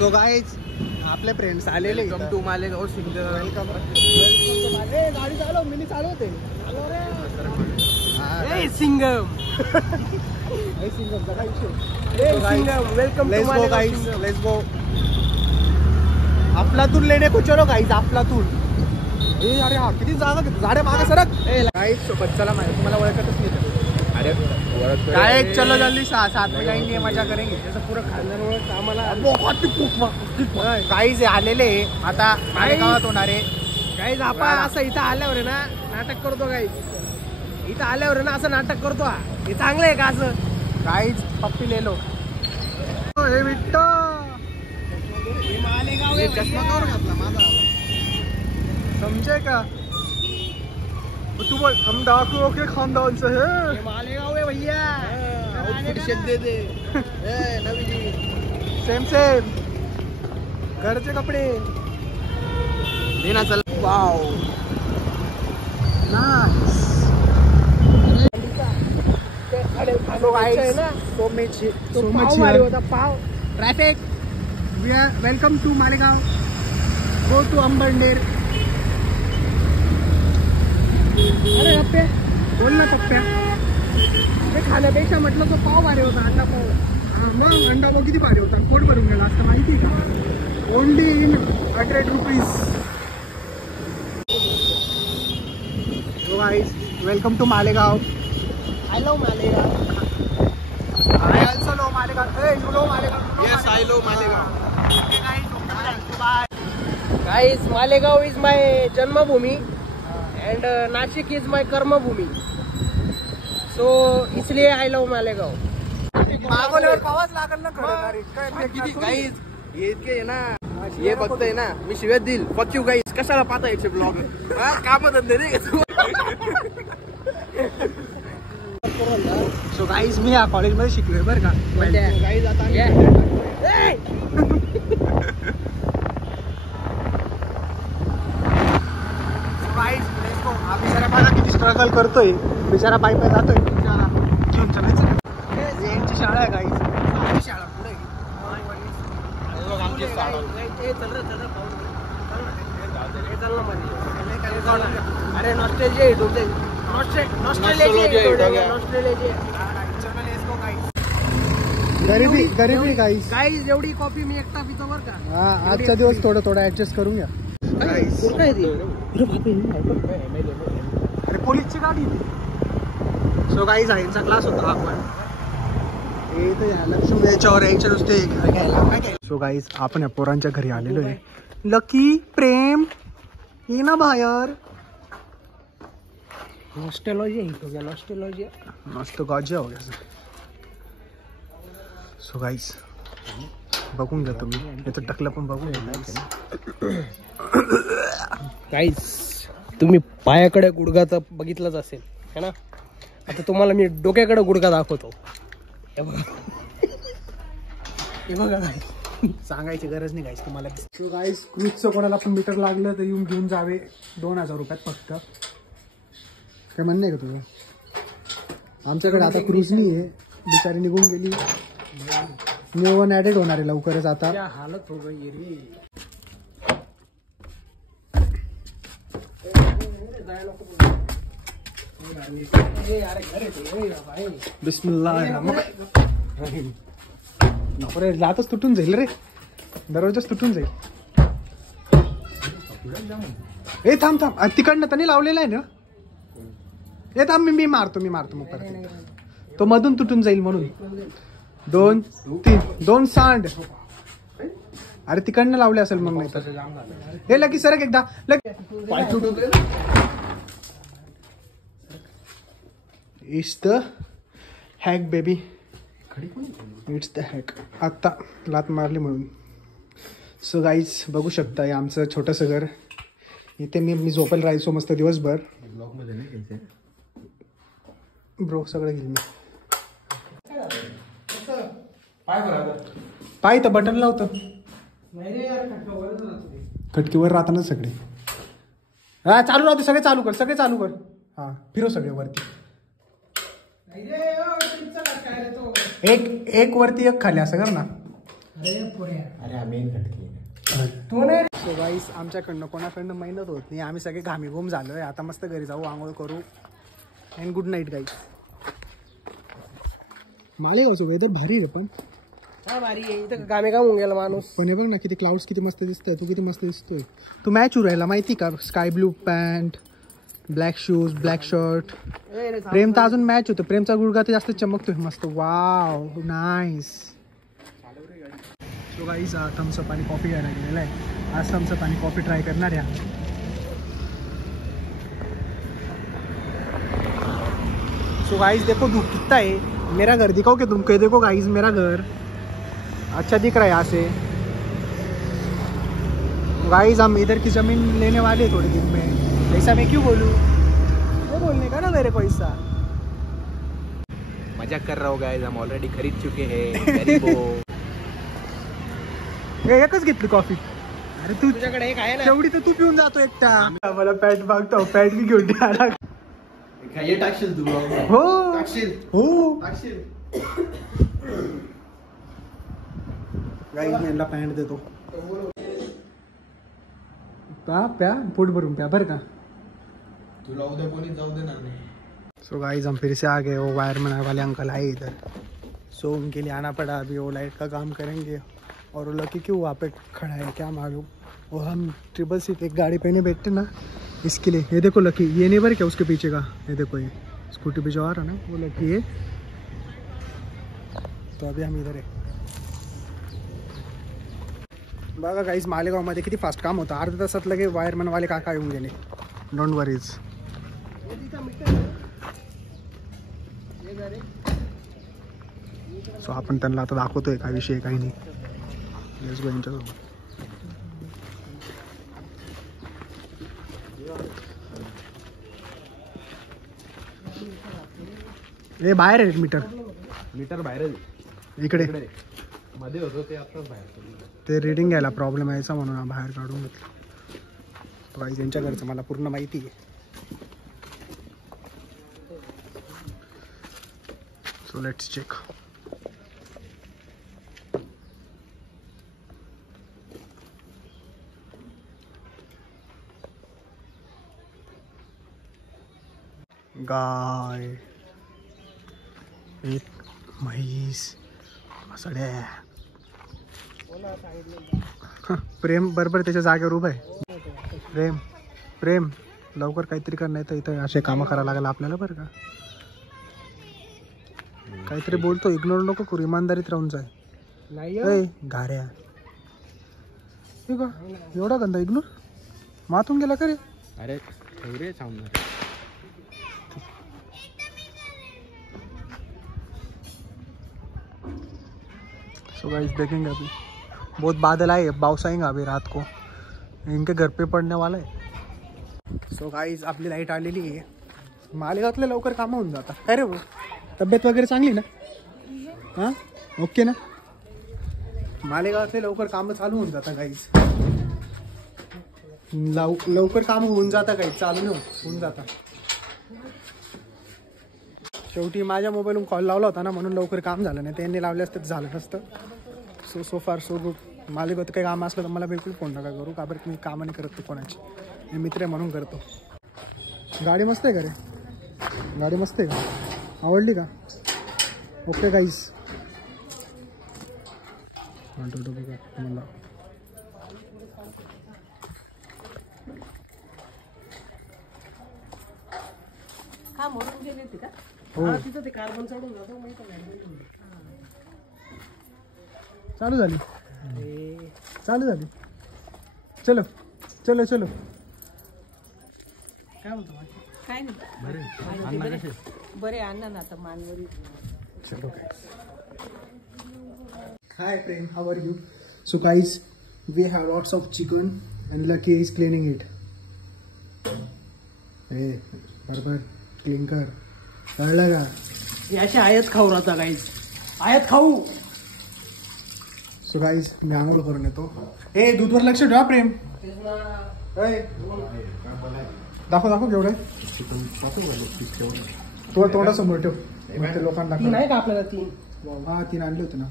तो गाईज आपले फ्रेंड्स आलेले. Welcome to Malegaon singer. Welcome. गाडी चालव, मी चालवते. Singham. Welcome to Malegaon. Let's go. आपलातून लेणे को चलो गाईज, आपलातून. अरे हा किती जागा गाड्या मागे सरक. गाईज सोबत चला, माहिती तुम्हाला ओळखतच नाही. अरे काय चलो जल्दी साथ में जाएंगे, मजा करेंगे. त्याचं पुरं खानदान ओळख आम्हाला. गाईज आलेले आता मालेगावात होणारे. गाईज आपण असं इथं आल्यावर ना नाटक करतो. गाईज इथं आल्यावर ना असं नाटक करतो. हे चांगलं आहे का असं? गाईज पप्पी लेलो. हे विट्ट मालेगाव चष्मा करून घातला माझा, समजे का तू? बोल हम डाकुओं के खानदान से है. मालेगाव है भैया. दे दे. सेम सेम घरचे कपडे देना चल. वाव पाव traffic. We are welcome to Malegaon. Go to अंबरनेर. अरे पप्प्या बोल ना पप्प्या. ते खाण्यापेक्षा म्हटलं तो पाव भारी होता. अंडा पाव. मग अंडा पाव किती भारी होता. पोट भरून गेला असतं माहिती आहे का. Only in 100 rupees. Welcome to Malegaon. I love Malegaon. I also know Malegaon. Hey, you know Malegaon? Yes, I love Malegaw. Okay, guys. Okay, bye. Guys, Malegaon is my Janmabhoomi and Nashik is my कर्मभूमी. So इसलिए I love Malegaon. मागवल्यावर पावाच लागल ना खरं. किती guys हे इतके आहे ना, हे बघतोय ना मी शिव्यात देईल. फक यू गाईज. कशाला पाहता याचे ब्लॉग? काम धंदे नाही का? सो गाईज मी या कॉलेजमध्ये शिकलोय बरं का. गाईज आता हा बिचारा बघा किती स्ट्रगल करतोय. बिचारा पायी पायी जातोय. बिचारा घेऊन चालायचं. यांची शाळा आहे गाईज. आमची शाळा पुढे आमची अरे गरीबी गरीबी गाईज. गाईज एवढी कॉफी मी एकटा पितो बरं का. हा आजचा दिवस थोडं थोडं ऍडजस्ट करून घ्या. अरे पोलीसची गाडी. सो गाईज यांचा क्लास होता. आपण लक्ष्मी याच्यावर यायच्या नुसते. सो गाईज आपण या पोरांच्या घरी आलेलो आहे. लकी प्रेम ये ना बाहेर. नॉस्टॅल्जिया हो गया. नॉस्टॅल्जिया मस्त गाजा हो गया. सो गाईज बघून घ्या तुम्ही. याचं टकलं पण बघून घ्या. गाईज तुम्ही पायाकडे गुडघा तर बघितलाच असेल है ना. आता तुम्हाला मी डोक्याकडे गुडघा दाखवतो. हे बघा. हे बघा गाईज. सांगायची गरज नाही गाईज तुम्हाला. सो गाईज क्रूजचं कोणाला पण मीटर लागलं तर येऊन घेऊन जावे. 2000 रुपयात फक्त. काय म्हणणं आहे का तुझं? आमच्याकडे आता क्रूज नाही आहे. बिचारी निघून गेली. न्यू वन ॲडेड होणार आहे लवकरच. आता हालत हो गई रे. बिस्मिल्लाह. रे लातच तुटून जाईल रे. दरवाजाच तुटून जाईल. ए थांब थांब. तिकडनं त्यांनी लावलेला आहे ना. ए थांब मी मारतो मग परत. तो मधून तुटून जाईल म्हणून. 2 3 2 सांड. अरे तिकडनं लावले असेल मग. नाही तर हे लकी सरक एकदा. It's the hack baby. It's the hack. आत्ता लात मारली म्हणून. सो गाईज बघू शकता हे आमचं छोटंसं घर. इथे मी झोपायला राहायचो मस्त दिवसभर. ब्रो सगळं घेईल मी. पाय तर बटन लावतं. खटकीवर राहताना सगळे. हा चालू राहते. सगळे चालू कर. हा फिरो सगळे वरती. एक वरती एक खाली असं कर ना. अरे मेन खटकी तो नाही सो गाईस आमच्याकडनं कोणाकडनं मेहनत होत नाही. आम्ही सगळे घामी घूम झालोय. आता मस्त घरी जाऊ, आंघोळ करू अँड गुड नाईट गाईस. मालेगावचं वेदर भारी रे पण. हा भारी आहे. इथं गामे काम होऊन गेला माणूस. पण हे बघ ना किती क्लाउड्स किती मस्त दिसतोय. तू किती मस्त दिसतोय. तू मॅच उरायला माहिती का. Sky blue pant, black shoes, black shirt. Prem तर अजून मॅच होतो. प्रेमचा गुडघा तर जास्त चमकतोय मस्त. Wow nice. So guys Thums Up आणि कॉफी घ्यायला गेलेला आहे. आज थम्सअप आणि कॉफी ट्राय करणार आहे. सो गाइस देखो धूप कितना है. मेरा घर दिखाओ कि तुमको. देखो गाइस मेरा घर अच्छा दिख रहा है यहाँ से. गाइस हम इधर की ज़मीन लेने वाले हैं थोड़े दिन में. ऐसा मैं क्यों बोलूँ. वो बोलने का ना मेरे को ऐसा. मजाक कर रहा हो गाइस. हम ऑलरेडी खरीद चुके हैं गरीबो. एकच घेतली कॉफी. अरे तू तुझ्याकडे एक आहे ना. तेवढी तर तू पिऊन जातो एकटा. मला पॅट मागतो. पॅट मी घेऊन आला. ये टाकशील तू हो टाकशील हो टाकशील. गाईस मी यांना पॅन्ट देतो. प्या पोट भरून प्या बरं का. तुला उद्या कोणी जाऊ देणार नाही. सो गाइस हम फिर से आ गए. वो वायरमैन वाले अंकल आए इधर. सो उनके लिए आना पड़ा. अभी वो लाइट का काम करेंगे. और वो लकी क्यों वहाँ पे खड़ा है क्या मालूम. वो हम ट्रिपल सीट एक गाड़ी पे नहीं बैठते ना इसके लिए. ये देखो लकी. ये नहीं भर क्या उसके पीछे का. ये देखो ये स्कूटी पे जो आ रहा ना वो लकी है. तो अभी हम इधर है. बघा गाईज मालेगावमध्ये किती फास्ट काम होतं. अर्ध्या तासात लगे वायरमॅन वाले काका येऊन गेले. Don't worries. सो आपण त्यांना आता दाखवतोय काय विषय काही नाही. लेट्स गो यांच्यासोबत. ए बाहेर आहे मीटर. मीटर बाहेर इकडे मध्ये होतो ते आताच बाहेर. ते रीडिंग घ्यायला प्रॉब्लेम यायचा म्हणून बाहेर काढून घेतलं. गाईज यांच्या घरचं मला पूर्ण माहिती आहे. So let's check. गाय, एक म्हैस, सड्या. प्रेम बरोबर त्याच्या जागेवर उभा आहे. प्रेम प्रेम लवकर काहीतरी कर. नाही तर इथं असे कामं करायला लागेल आपल्याला बरं का. काहीतरी बोलतो. इग्नोर नको करू. इमानदारीत राहून जाय. नाही घाऱ्या. हे का एवढा गंदा. इग्नोर मातून गेला का रे. अरे ठेवरे सांगणार. सो गाइस देखेंगे अभी. बहुत बादल आए. बारिश आएगा अभी रात को. इनके घर पे पड़ने वाला है. सो गाइस आपली लाईट आलेली आहे. मालेगावातले लवकर कामं होऊन जातात. काय रे भाऊ तब्येत वगैरे चांगली ना. हां ओके ना. मालेगावातले लवकर कामं चालू होऊन जातात गाइस. लवकर काम होऊन जातं काही. चालू नाही होऊन जातात. शेवटी माझ्या मोबाईलवरून कॉल लावला होता ना म्हणून लवकर काम झालं नाही. त्यांनी लावले असतं तर झालं नसतं. सो फार सो गुड. मालेगावात काही काम असलं तर मला बिलकुल फोन नका करू. का बरं मी कामं नाही करत. तो कोणाची मी मित्र आहे म्हणून करतो. गाडी मस्त आहे का रे. गाडी मस्त आहे का. आवडली का. Okay guys. बघा मला तिथं ते कार्बन चढून जातो. चालू झाली. चालू झाली. चलो चलो चलो. काय म्हणतो काय नाही बरे अण्णा ना आता मानवरी. चलो hi friend, how are you. So guys we have lots of chicken and Lucky is cleaning it. ए बरोबर क्लीन कर. कळलं का. याची आयत खाऊ राहता गाईज. आयत खाऊ. सो गाइस मी आंघोळ करून येतो. ए दूधवर लक्ष ठेवा प्रेम. दाखव दाखव केवढं थोडं तोंडासमोर ठेव. ते लोकांना तीन आहे का आपल्याला. तीन हा 3 आणले होते ना.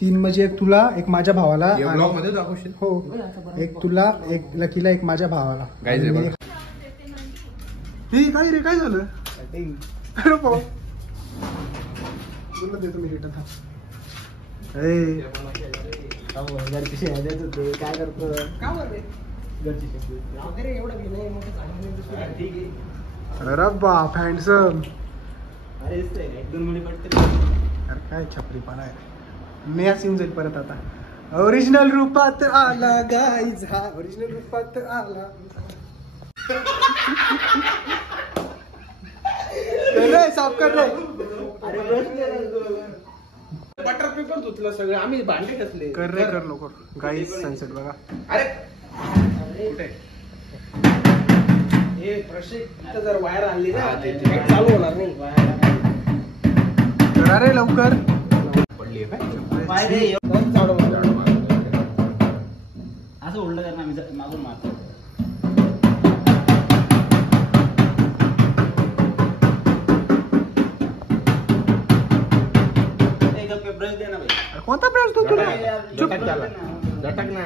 3 म्हणजे एक तुला, एक माझ्या भावाला. ब्लॉग मध्ये दाखवशील? हो, एक तुला, एक लकीला, एक माझ्या भावाला. काय रे बघ. हे काय रे, काय झालं? अरे भाऊ, तुला देतो मी रिटर्न. काय करतो अरे बाप, हँडसम. अरे काय छपरीपणा आहे. मी हा सीन जाईल परत आता. ओरिजिनल रूपात आला गाईज, हा ओरिजिनल रूपात आला. रे साफ कर रे. बटर पेपर धुतलं सगळं, आम्ही भांडे घातले. कर रे, कर लवकर. गाईज सनसेट बघा. अरे कुठे हे प्रशिक्षित जर वायर आणली ना चालू होणार नाही. करा रे लवकर. पडली आहे असं उलट करणार मी मागून मारतो. ब्रश दे ना भाई. कोणता ब्रश तू तुला? झटक ना.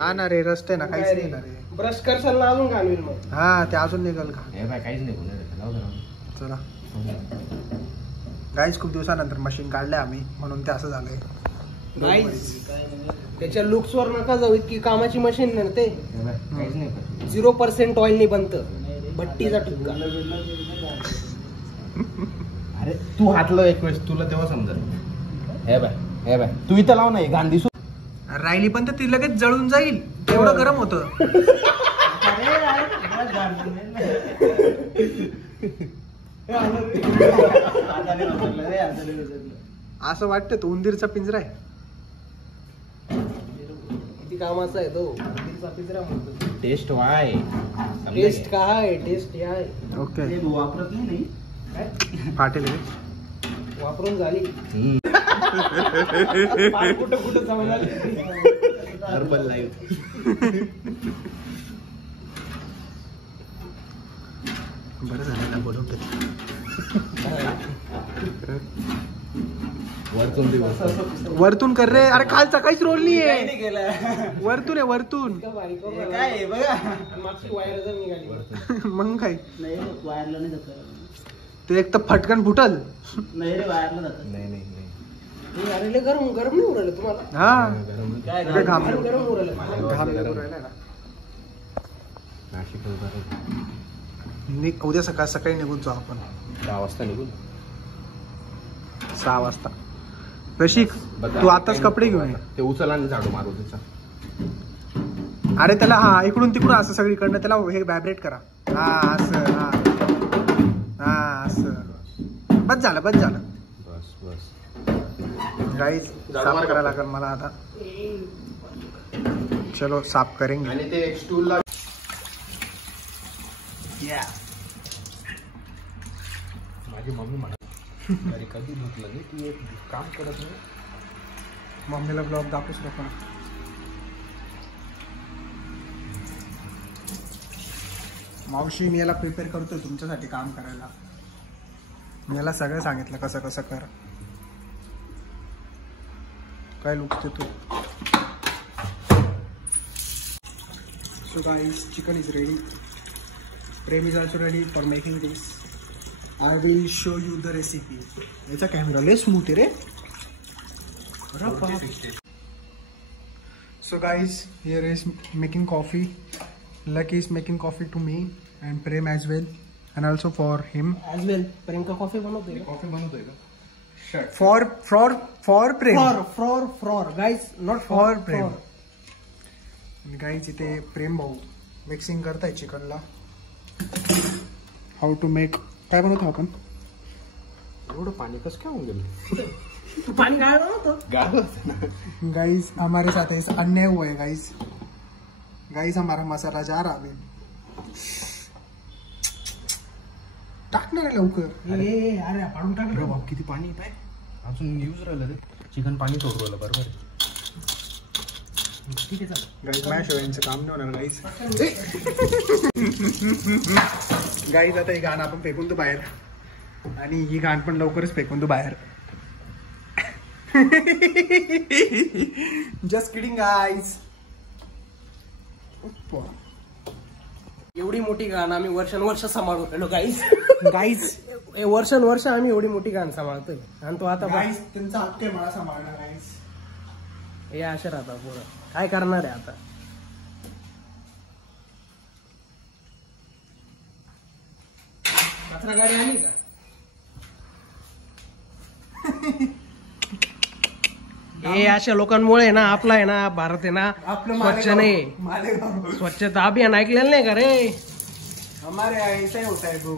हा ना रे, रस्ते ना, काहीच नाही ना रे. ब्रश करशाल ना अजून घालवील मग. हा, ते अजून निघाल का? हे बाय काहीच नाही बोलत. चला गाईज, खूप दिवसानंतर मशीन काढलंय आम्ही, म्हणून ते असं झालंय. त्याच्या लुक्स वर नका जाऊ, इतकी कामाची मशीन ना ते. काहीच नाही 0% ऑइल नाही बनत. भट्टीचा टुक्का. अरे तू हातलं एक वेळेस, तुला तेव्हा समजेल. हे बाय, हे बाय, तू इथं लाव ना, गाण दिसू राहिली पण तर ती लगेच जळून जाईल, एवढं गरम होतं. असं वाटतं तो उंदीरचा पिंजरा आहे. किती कामाचा आहे तो उंदीरचा पिंजरा म्हणतो. टेस्ट वाय. टेस्ट काय? टेस्ट आहे. ओके, वापरत नाही फाटेल रे. वापरून झाली. कुठं कुठं जमणार. Herbalife. बरं झालं ना बोलून. वरतून दिवस वरतून कर रे. अरे खालचा काहीच रोल नाहीये. वरतून आहे, वरतून. काय बघा, मागची वायर जर निघाली. मग काय, नाही वायरला नाही जात. ते एक तर फटकन फुटल. नाही रे, वायरला जात. नाही नाही नाही. अरे लय गरम गरम नाही उरायलं तुम्हाला? हा, काय घाम गरम उरायलं. घाम राहिला ना. नाशिक उद्या सकाळी निघून जाऊ आपण. 6 वाजता निघून. 6 वाजता. प्रशिक, तू आताच कपडे घेऊन ये. ते उचल आणि झाडू मारू त्याचा. अरे त्याला, हा इकडून तिकडून असं सगळीकडनं त्याला हे व्हायब्रेट करा. हा असं, हा हा असं. बस झालं, बस झालं. बस बस. गाईज, साफ करायला लागेल मला आता. चलो साफ करेंगे. आणि ते एक स्टूल ला. माझी मम्मी म्हणा, अरे कधी म्हटलं नाही तू एक काम करत नाही. मम्मीला ब्लॉग दाखवूच नको. मावशी, मी याला प्रिपेअर करतोय तुमच्यासाठी काम करायला. मी याला सगळं सांगितलं कसं कसं कर. काय लुक्स देतो. So guys, chicken is ready. Prem is also ready for making this. I will show you the recipe. याचा कॅमेरा लय स्मूथ आहे रे. So guys, here is making coffee. Lucky is making coffee to me and Prem as well, and also for him. As well. प्रेम का coffee बनवतोय. Coffee बनवतोय का? For Prem. For guys, not For Prem. Guys, इथे प्रेम भाऊ mixing करताय चिकनला. How to make, काय बनवतो आपण? एवढं पाणी कसं काय होऊन गेलं? पाणी गाळलं नव्हतं. गाइस, हमारे साथ ऐसा अन्याय हुआ है गाइस. गाइस, हमारा मसाला जा रहा है. टाकणार आहे लवकर. अरे पाडून टाक. अरे बाप, किती पाणी पाय. अजून यूज राहिलं ते चिकन पाणी सोडू राहिलं. बरोबर. ठीक आहे, चल. गाइस, माझ्या यांचं काम नाही होणार गाइस. गाइस, आता ही घाण आपण फेकून तो बाहेर, आणि ही घाण पण लवकरच फेकून तो बाहेर. Just kidding guys. एवढी मोठी घाण आम्ही वर्षानुवर्ष सांभाळतो गाईज. गाईज वर्षानुवर्ष आम्ही एवढी मोठी घाण सांभाळतोय आणि तो आता गाईज त्यांचा हक्क आहे मला सांभाळणार. गाईज हे अशा राहता पुढं काय करणार आहे आता. कचरा गाडी आली का. हे अशा लोकांमुळे ना आपला आहे ना भारत आहे ना आपलं स्वच्छ नाही. मालेगाव स्वच्छता अभियान ऐकलेलं नाही का रे. हमारे ऐसा ही होता है बो.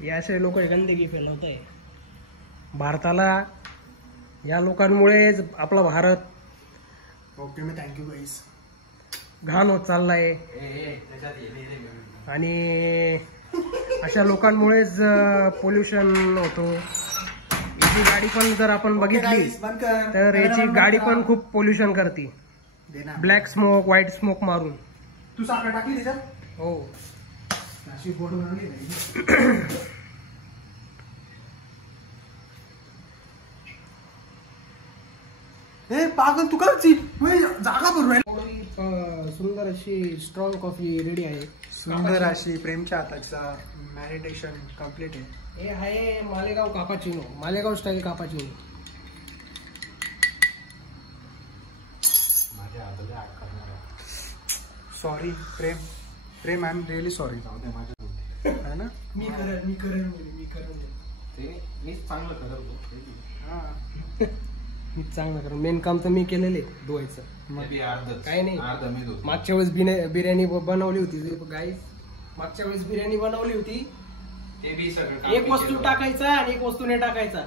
हे असे लोक गंदगी फैलवत आहे भारताला. या लोकांमुळे आपला भारत ओके मी थँक्यू गाईज. घाण होत चाललाय आणि अशा लोकांमुळेच पोल्युशन होतो. याची गाडी पण जर आपण बघितली तर याची गाडी पण खूप पोल्युशन करते. ब्लॅक स्मोक व्हाईट स्मोक मारून. तू साखर टाकली त्याच्यात. हो अशी बोट बनवली नाही. हे पागल तू करची जागा भरून राहिली. सुंदर अशी स्ट्रॉंग कॉफी रेडी आहे. सुंदर अशी प्रेमच्या हाताचा मॅरिटेशन कम्प्लीट आहे. हे आहे Malegaon cappuccino. Malegaon style cappuccino. Sorry Prem. Prem I am really sorry. है ना. मी करेन. मी चांगलं करतो. मी चांगलं करेन. मेन काम तर मी केलेले धुवायचं. काही नाही. मागच्या वेळेस बिर्याणी बनवली होती गाईस. मागच्या वेळेस बिर्याणी बनवली होती. एक वस्तू टाकायचा आणि एक वस्तू नाही टाकायचा.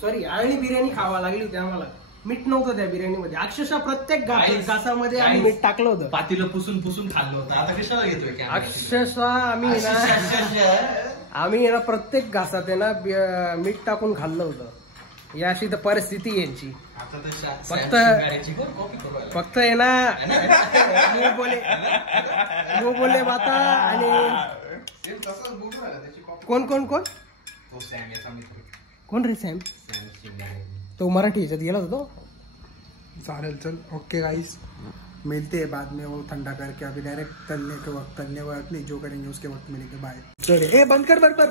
सॉरी आळणी बिर्याणी खावा लागली होती आम्हाला. मीठ नव्हतं त्या बिर्याणीमध्ये. अक्षरशः प्रत्येक घासामध्ये आम्ही मीठ टाकलं होतं. पातीला पुसून खाल्लं होतं. आता कशाला घेतोय. अक्षरशः आम्ही ना प्रत्येक घासात आहे ना मीठ टाकून खाल्लं होतं. या अशी तर परिस्थिती यांची. फक्त आहे ना मुंह बोले बाता. आणि कोण रे सॅम. तो मराठी ह्याच्यात गेला होता तो. चालेल चल ओके गाइस मिलते हैं बाद में वो ठंडा करके. अभी डायरेक्ट तलने के वक्त नहीं जो करेंगे उसके वक्त मिलेंगे. बाय. चले बंद कर.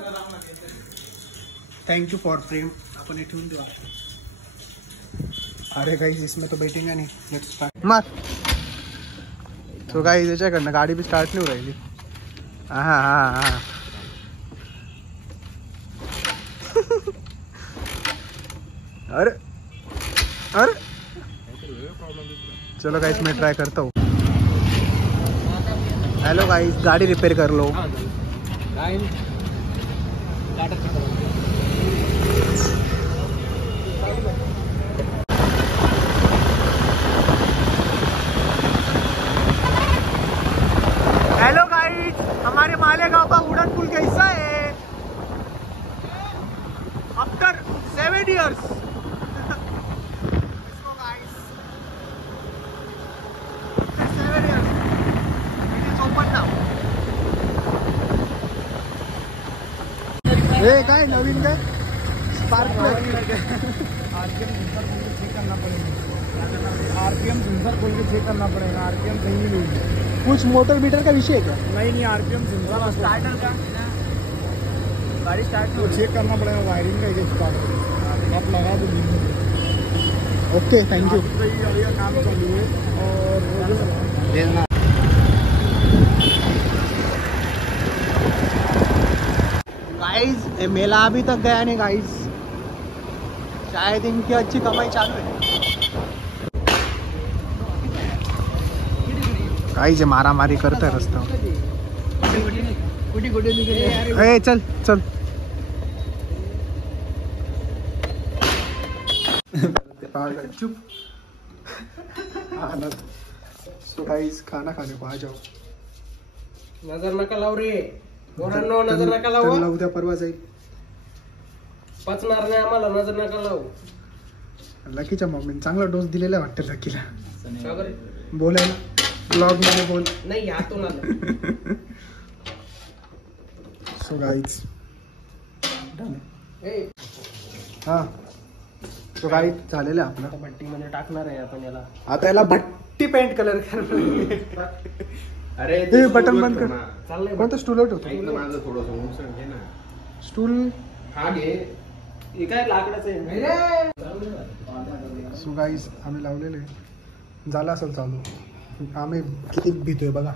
Thank you for frame. अपन ठेवून देऊ. अरे गाइस इसमें तो बैठेंगे नहीं. लेट्स स्टार्ट मार. तो गाइस याच्याकडनं गाडी भी स्टार्ट नाही राहिली. हा अरे चलो गाइस मैं ट्राई करता हूँ. हेलो गाइस गाड़ी रिपेयर कर लो. हेलो गाइस हमारे मालेगांव का उड़न पुल कैसा है आफ्टर 7 years. हे काय नवीन काय स्पार्क आरपीएम सेंसर खोल के चेक करना पड़ेगा. आरपीएम कहीं नहीं मिलेगी. कुछ मोटर मीटर का विषय है क्या. नहीं आरपीएम सेंसर स्टार्टर का गाड़ी स्टार्ट तो चेक करना पड़ेगा. वायरिंग का एक स्टार्ट आप लगा दो. Okay thank you. काम चलिए और गाइस मेला अभी तक गया नहीं गाइस. शायद इनकी अच्छी कमाई चालू है. गाइस मारामारी करते रस्ता. ए चल चुप. सो गाइस खाना खाने को आ जाओ. नजर नका लाव रे. पोरांनो नजर नका लावू. चला उद्या परवा जाईल. पचणार नाही आम्हाला. नजर नका लावू. लकीच्या मम्मीने चांगला डोस दिलेला वाटतं लकीला. का बरं? बोलायला ब्लॉग मध्ये बोल. नाही आतून आलं. सो गाइस ए हाँ सो काय झालेलं आहे आपलं. आता भट्टीमध्ये टाकणार आहे आपण याला. आता याला भट्टी पेंट कलर करणार. अरे ते बटन बंद कर. चाललंय कोणतं स्टूल ठेवतो ऐक ना माझं थोडंसं नुकसान घे ना. स्टूल. हा घे. हे काय लाकडाचं आहे. सो गाईज आम्ही लावलेले झालं असेल चालू. आम्ही किती भीतोय बघा.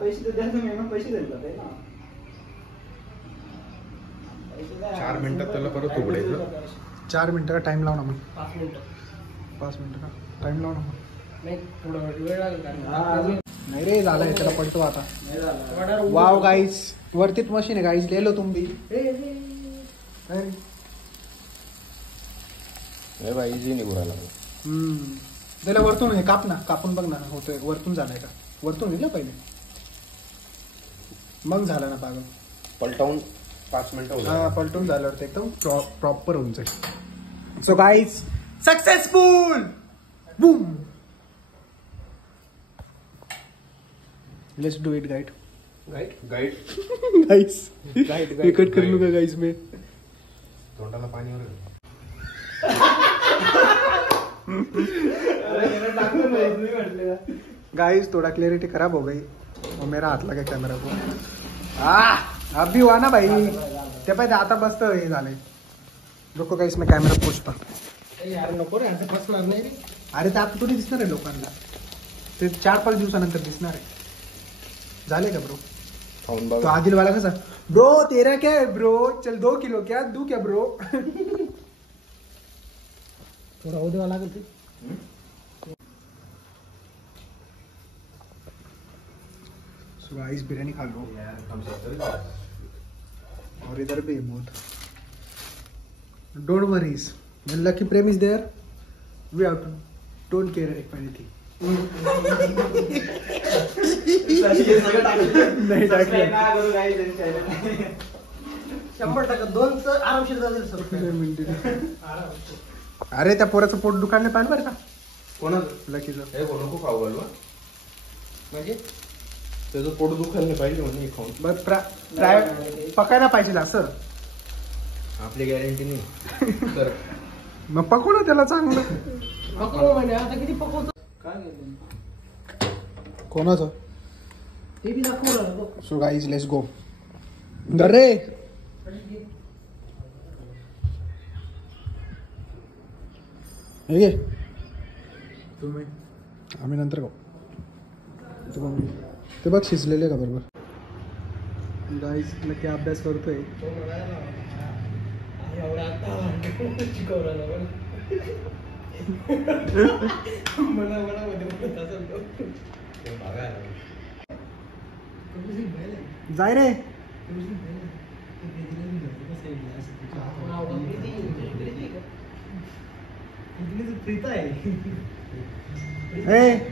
पैसे द्या तुम्ही, मग पैसे द्यायला ना. 4 मिनिटात त्याला परत उघडायचं. 4 मिनिटं का टाइम लाव ना मग. 5 मिनिटं. 5 मिनिटं का टाइम लाव ना मग. नाही थोडा वेळ लागेल कारण नाही रे झालंय त्याला पलटो आता. थोडा वाव गाईज वरतीच मशीन आहे गाईज. ले लो तुम भी. हे बाई इझी निघू राहिला. त्याला वरतून काप ना. कापून बघ ना होतोय. वरतून झालाय का. वरतून येईल ना पहिले मग झालं ना पागल. पलटवून 5 मिनिटं हा पलटून झाल्यावर ते एकदम प्रॉपर होऊन जाईल. So guys successful. Boom. Let's do it guide. Guide guys cut कर लूंगा गाइस मैं. तोंडाला पाणी वगैरे. गाइस थोड़ा क्लियरिटी खराब हो गई और मेरा हाथ लगा कैमरा को. अब भी हुआ ना भाई. ते पाहिजे आता बसत हे झालंय. रुको गाइस मैं कॅमेरा पोचता. यार नको रे असं बसणार नाही रे. अरे ते आता थोडी दिसणार आहे लोकांना. ते 4-5 दिवसानंतर दिसणार आहे. झाले का ब्रो. खाऊन तो बघा. आदिल वाला कसा ब्रो तेरा क्या है ब्रो. चल 2 किलो क्या दू क्या ब्रो. थोडा उद्या लागेल ते. सो गाइस बिरयानी खा लो और इधर भी बहुत. Don't worries when lucky prem is there we have to don't care anything. नाही टाकलं. 100% 2 आरामशीर जातील सर. अरे त्या पोराचं पोट दुकानला पाहिजे बरं का. कोणाचं. लकीचं. हे नको खाऊ घालवा. म्हणजे त्याचं पोट दुखायला नाही पाहिजे म्हणून हे खाऊन. बरं पकायला पाहिजे असं. आपली गॅरंटी नाही तर मग पकव ना त्याला चांगलं. पकव म्हणजे आता किती पकवतो. कोणाचं. ते बी दाखवलं. So guys let's go. रे हे घे तुम्ही. आम्ही नंतर खाऊ. ते बघ शिजलेले का बरोबर. गाईस नक्की अभ्यास करतोय. जाय रे.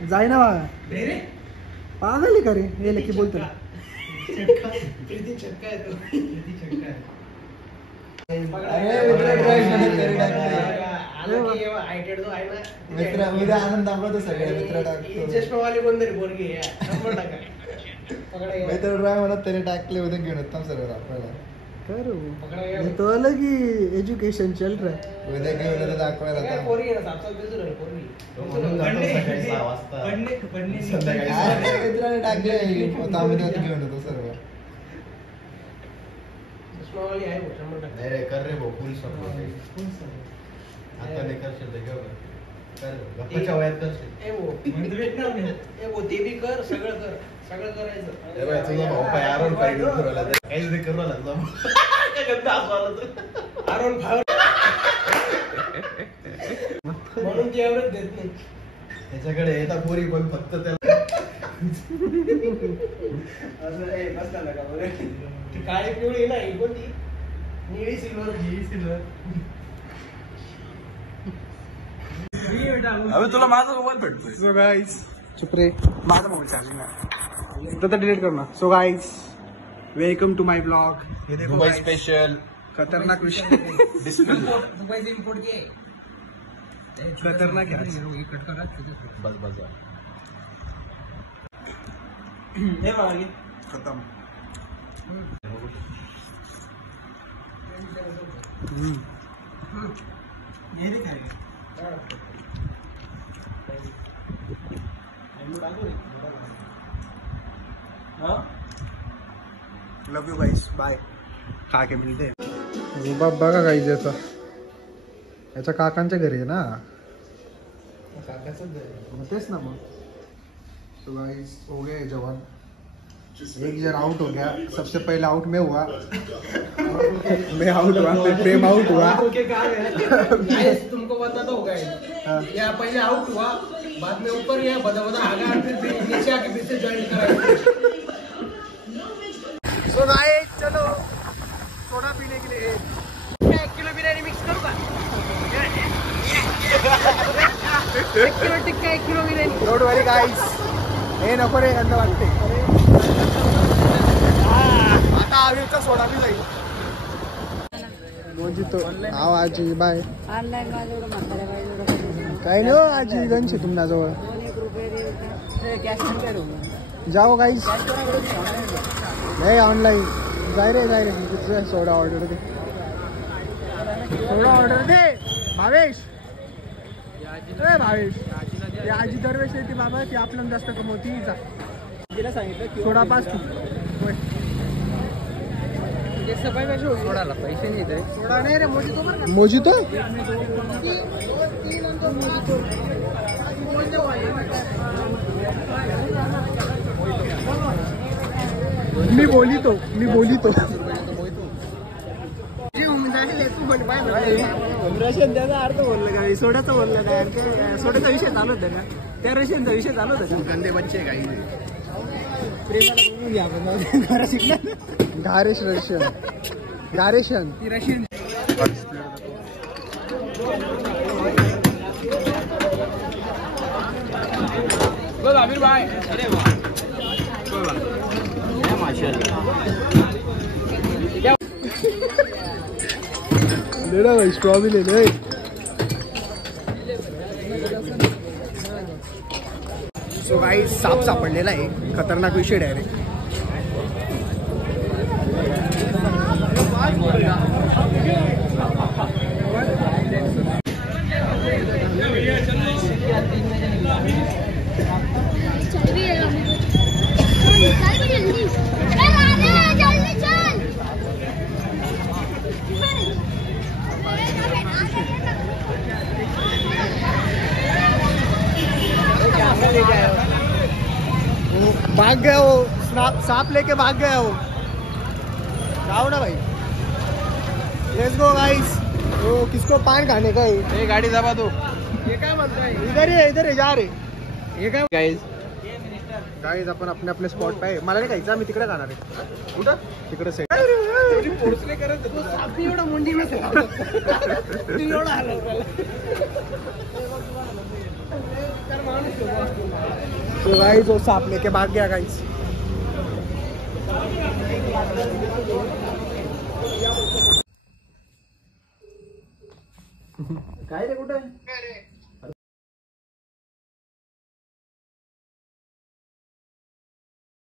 जाय ना बाबा. पागल का रे. हे लकी बोलतो ना. मित्र आनंद दाखवतो सगळे. मित्र चष्मावाले कोणतरी पोरगी आहे. 100%. मित्र ड्राय म्हणत त्याने टाकले उद्या घेऊन येतो सर्व दाखवायला. करो तो अलग ही एजुकेशन चल रहा है. उद्या घेऊन येतो दाखवायला. काय पोरगी आहे ना, सापसाप दिसू राहिली पोरगी. म्हणून जातो सकाळी 6 वाजता. संध्याकाळी मित्राने टाकले आम्ही त्यात घेऊन येतो सर्व. चष्मावाली आहे 100%. नाही रे कर रे भाऊ फुल सपोर्ट. आता नाही करशील तर घेऊ कर. गप्पाच्या वयात करशील. ए वो ते बी कर. सगळं कर. सगळं करायचं. ए बाई तुझा भाऊ पाय आरोन पाय घेऊन फिरवला. काहीच नाही करू लागला. आरोन भाव म्हणून ती एवढंच देत नाही. त्याच्याकडे येता पोरी पण फक्त त्याला ती काळी पिवळी नाही कोणती. निळी सिल्वर. अबे तुला माझा मोबाईल भेटतोय. सो गाइस चुप रे. माझा मोबाईल चार्जिंग आहे तर डिलीट कर ना. So guys welcome to my blog. हे देखो दुबई guys, स्पेशल खतरनाक विषय. दुबईचे इम्पोर्ट घे. खतरनाक आहे. बस बस खतम. लव यू गाइस, बाय. खा के मिलते. रुबाब बघा गाइस याच्या काकांच्या घरी आहे ना. मग तेच ना मग. तो गाइस हो गए जवान. एक जन आउट हो गया. सबसे पहले आउट मैं हुआ. मैं आउट हुआ, फिर प्रेम आउट हुआ. तुमको बताता हूँ गाइस, या पहले आउट हुआ, बाद में ऊपर गया, बदा आगा, फिर नीचे आके फिर से ज्वाइन करा. तो गाइस चलो सोडा पीने के लिए 1 किलो बिर्याणी मिक्स करू का? 1 kilo tikka, 1 kilo biryani. Don't worry guys. हे नको रे गंध वाटते. आता आवीरचा सोडा बी जाईल. मोजितो आव आजी बाय. ऑनलाईन माझ्याकडे म्हाताऱ्या बाई काही नाही हो आजी गंज आहे तुमच्याजवळ. 1 रुपये कॅश नाही. जाओ गाइस. नाही ऑनलाईन. जाय रे तुझं सोडा ऑर्डर दे. सोडा ऑर्डर दे भावेश. ए भावेश, ती आजी दरवेळेस येते बाबा. ती आपल्याला जास्त कमवती. जा तिला सांगितलं सोडा पास तू. सोडायला पैसे नाही ते. सोडा नाही रे मोजितो. मी बोली तो रशियन त्याचा अर्थ बोललं का? सोड्याचा बोलला नाही. सोड्याचा विषय चालू होता का? त्या रशियनचा विषय चालू होता का? गंदे बच्चे काही गारेशन ती रशियन. बघ आमिर भाई. अरे वा. लेना भाई स्ट्रॉ भी ले ले. सो गाइस साप सापडलेला आहे. खतरनाक विषय डायरेक्ट. भाग गया वो. सांप लेके भाग गया वो. जाओ ना भाई. Let's go guys. वो किसको पान खाने का है? हे गाडी दबा दो. ये काय म्हणताय? इधर ही जा रे. हे काय गाईज? गाइस आपण आपले स्पॉट पे आहे. मला नाही खायचं. मी तिकडे खाणार आहे. कुठं? तिकडे सेट. पोहोचले करत एवढा मुंडी मध्ये एवढा तो गाइस वो सांप लेके भाग गया गाइस. काय रे कुठे?